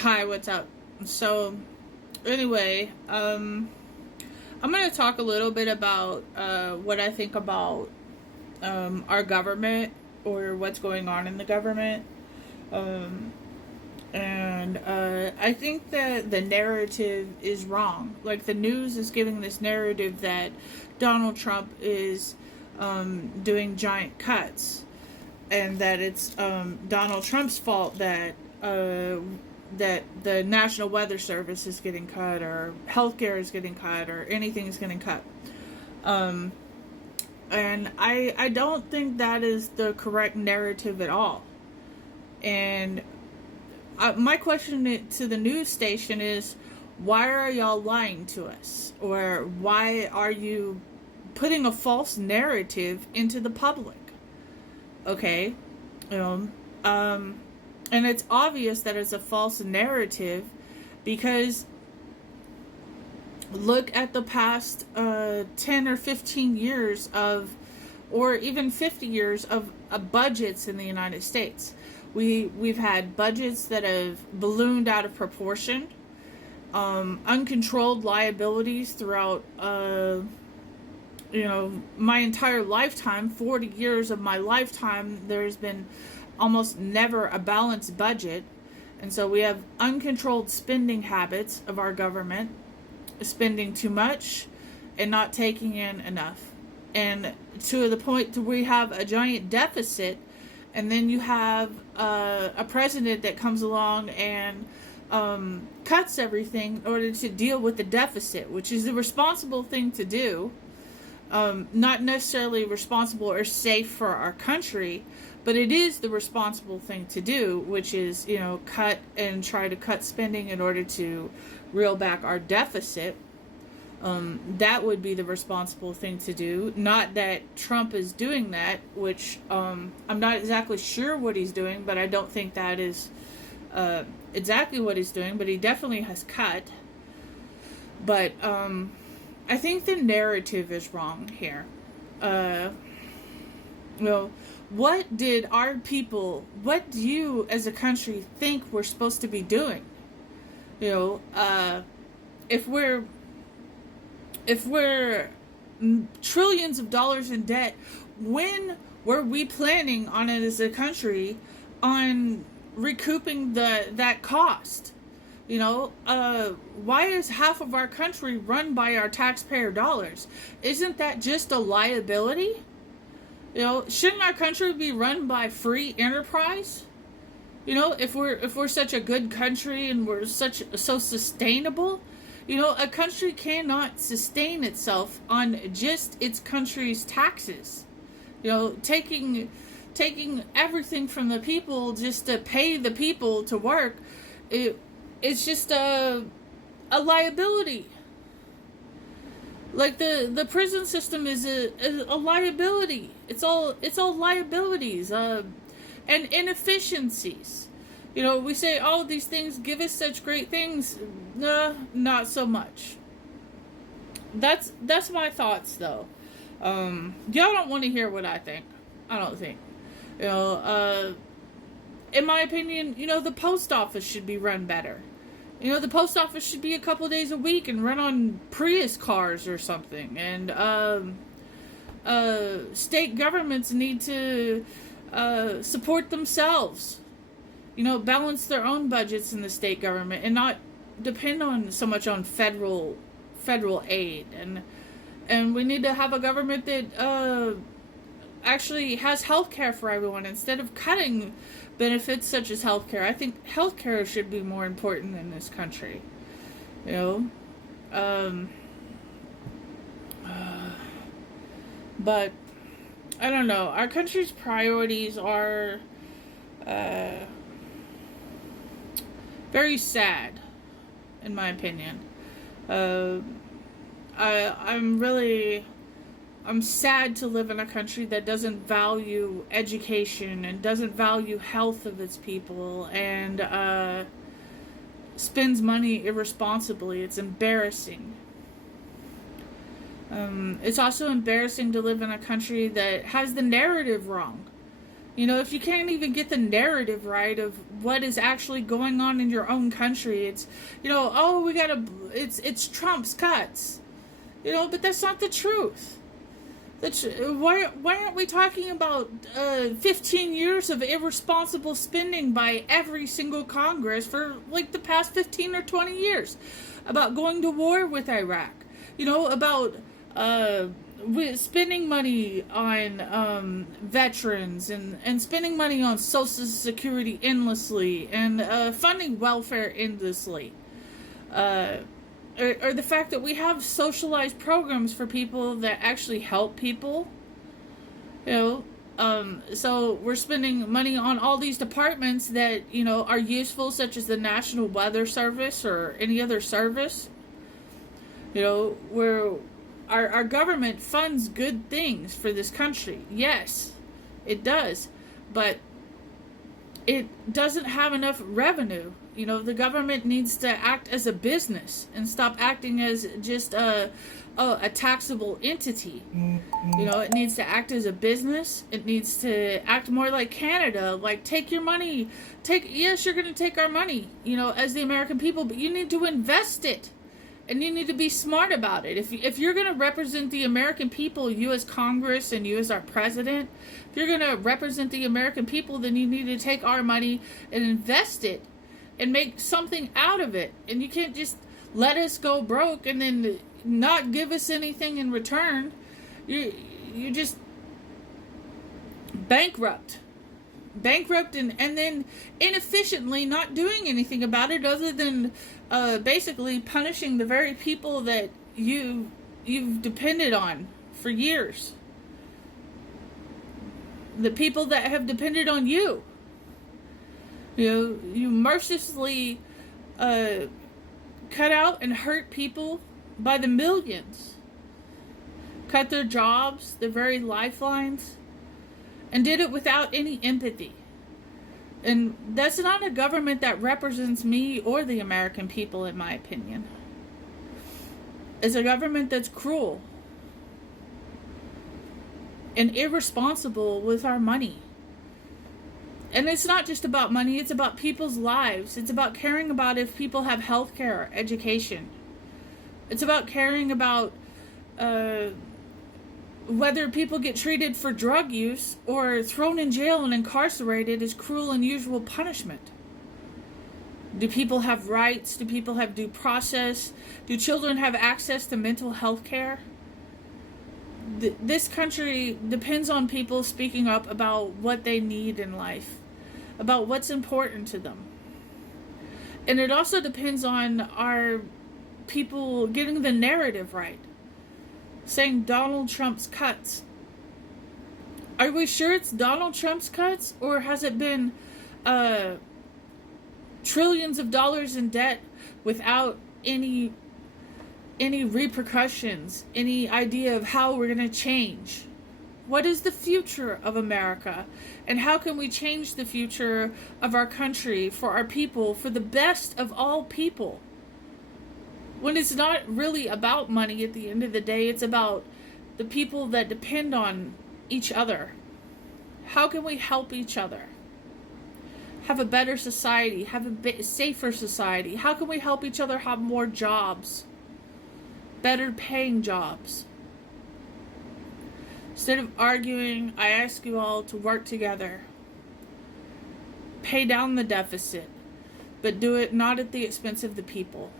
Hi, what's up? So, anyway, I'm going to talk a little bit about what I think about our government or what's going on in the government. Um, and I think that the narrative is wrong. Like, the news is giving this narrative that Donald Trump is doing giant cuts and that it's Donald Trump's fault that the National Weather Service is getting cut, or healthcare is getting cut, or anything is getting cut. Um, and I don't think that is the correct narrative at all. And my question to the news station is, why are y'all lying to us? Or why are you putting a false narrative into the public? Okay? Um, um, and it's obvious that it's a false narrative because look at the past 10 or 15 years of, or even 50 years of budgets in the United States. We've had budgets that have ballooned out of proportion, uncontrolled liabilities throughout, my entire lifetime, 40 years of my lifetime, there's been almost never a balanced budget. And so we have uncontrolled spending habits of our government, spending too much and not taking in enough. And to the point to where we have a giant deficit, and then you have a president that comes along and cuts everything in order to deal with the deficit, which is the responsible thing to do. Not necessarily responsible or safe for our country, but it is the responsible thing to do, which is, cut and try to cut spending in order to reel back our deficit. That would be the responsible thing to do. Not that Trump is doing that, which I'm not exactly sure what he's doing, but I don't think that is exactly what he's doing, but he definitely has cut. But I think the narrative is wrong here. What did our people, what do you as a country think we're supposed to be doing? If we're trillions of dollars in debt, when were we planning on it as a country on recouping that cost? Why is half of our country run by our taxpayer dollars? Isn't that just a liability? Shouldn't our country be run by free enterprise? If we're such a good country and we're so sustainable, a country cannot sustain itself on just its country's taxes. Taking everything from the people just to pay the people to work, it's just a liability. Like the prison system is a liability. It's all liabilities and inefficiencies. We say all these things give us such great things. No, not so much. That's my thoughts though. Y'all don't want to hear what I think. I don't think. In my opinion, the post office should be run better. The post office should be a couple days a week and run on Prius cars or something. And state governments need to support themselves. Balance their own budgets in the state government and not depend on so much on federal aid. And we need to have a government that actually has health care for everyone instead of cutting benefits such as health care. I think health care should be more important in this country. But I don't know. Our country's priorities are very sad, in my opinion. I'm sad to live in a country that doesn't value education and doesn't value health of its people and spends money irresponsibly. It's embarrassing. It's also embarrassing to live in a country that has the narrative wrong. If you can't even get the narrative right of what is actually going on in your own country, it's, oh, it's Trump's cuts, but that's not the truth. Why aren't we talking about 15 years of irresponsible spending by every single Congress for like the past 15 or 20 years about going to war with Iraq? About spending money on veterans and spending money on Social Security endlessly and funding welfare endlessly. Or the fact that we have socialized programs for people that actually help people. So we're spending money on all these departments that, are useful, such as the National Weather Service or any other service. Where our government funds good things for this country. Yes, it does. But it doesn't have enough revenue. The government needs to act as a business and stop acting as just a taxable entity. It needs to act as a business. It needs to act more like Canada. Like, take your money. Yes, you're going to take our money, as the American people, but you need to invest it. And you need to be smart about it. If you're going to represent the American people, you as Congress and you as our president, if you're going to represent the American people, then you need to take our money and invest it and make something out of it. And you can't just let us go broke and then not give us anything in return. You just bankrupt and then inefficiently not doing anything about it other than basically punishing the very people that you've depended on for years. The people that have depended on you. You mercilessly cut out and hurt people by the millions. Cut their jobs, their very lifelines, and did it without any empathy. And that's not a government that represents me or the American people, in my opinion. It's a government that's cruel and irresponsible with our money. And it's not just about money, it's about people's lives. It's about caring about if people have health care, education. It's about caring about whether people get treated for drug use or thrown in jail and incarcerated as cruel and unusual punishment. Do people have rights? Do people have due process? Do children have access to mental health care? This country depends on people speaking up about what they need in life, about what's important to them. And it also depends on our people getting the narrative right. Saying Donald Trump's cuts. Are we sure it's Donald Trump's cuts? Or has it been trillions of dollars in debt without any repercussions, any idea of how we're going to change? What is the future of America? And how can we change the future of our country for our people, for the best of all people? When it's not really about money at the end of the day, it's about the people that depend on each other. How can we help each other? Have a better society, have a safer society. How can we help each other have more jobs? Better paying jobs. Instead of arguing, I ask you all to work together. Pay down the deficit, but do it not at the expense of the people.